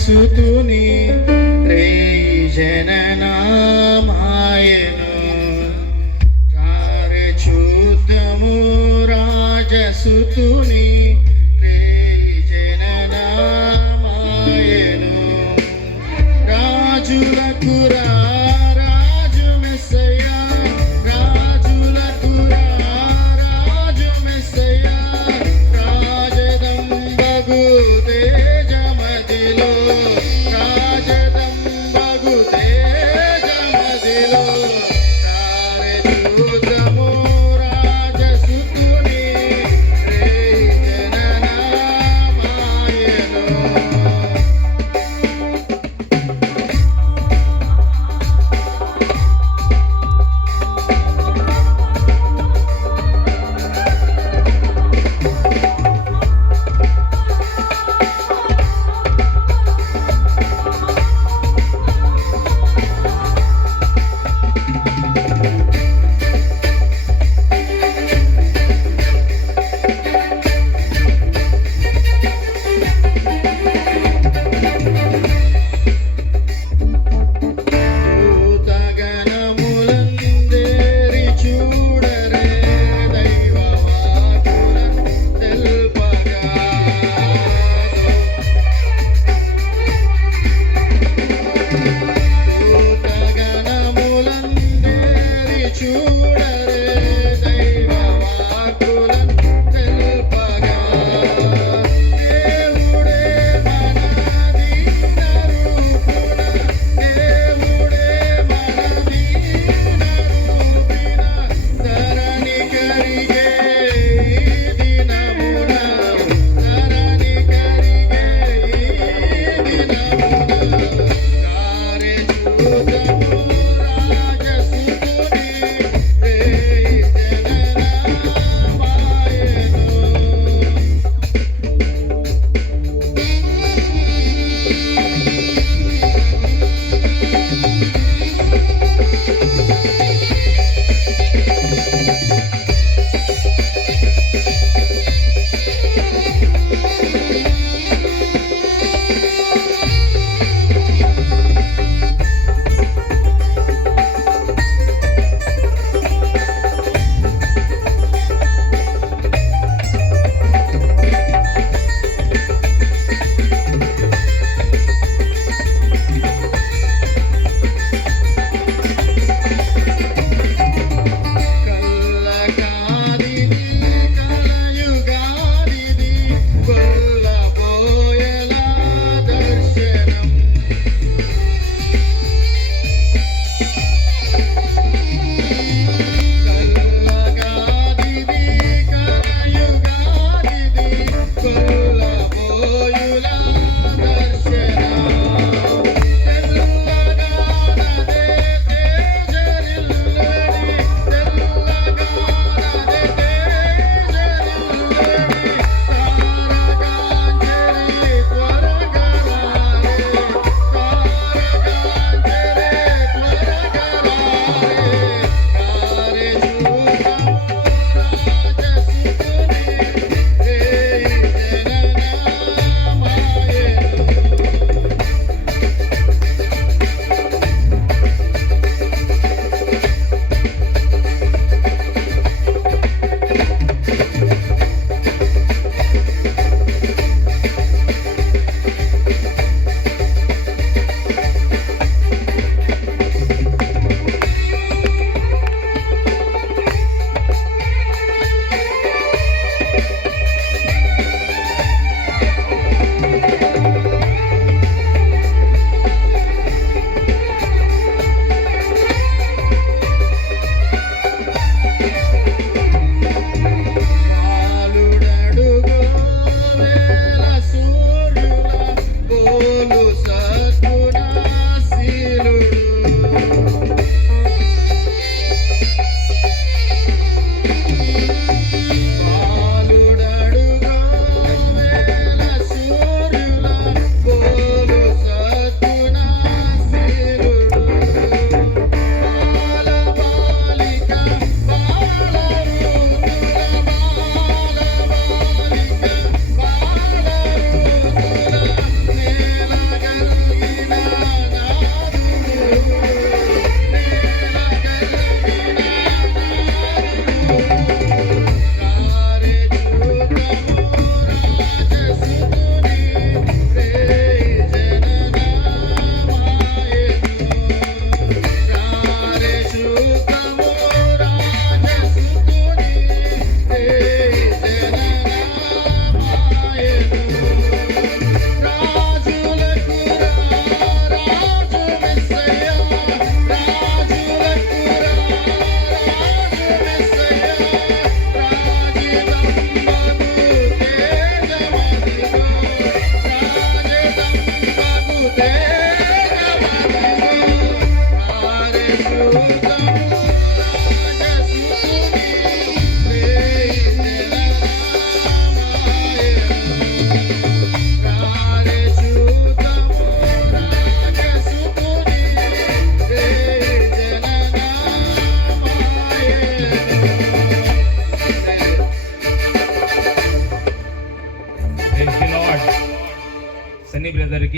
సుతుని రే జననామాయను రారే చూద్దాము రాజసుతుని Thank you.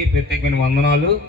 ప్రత్యేకమైన వందనాలు.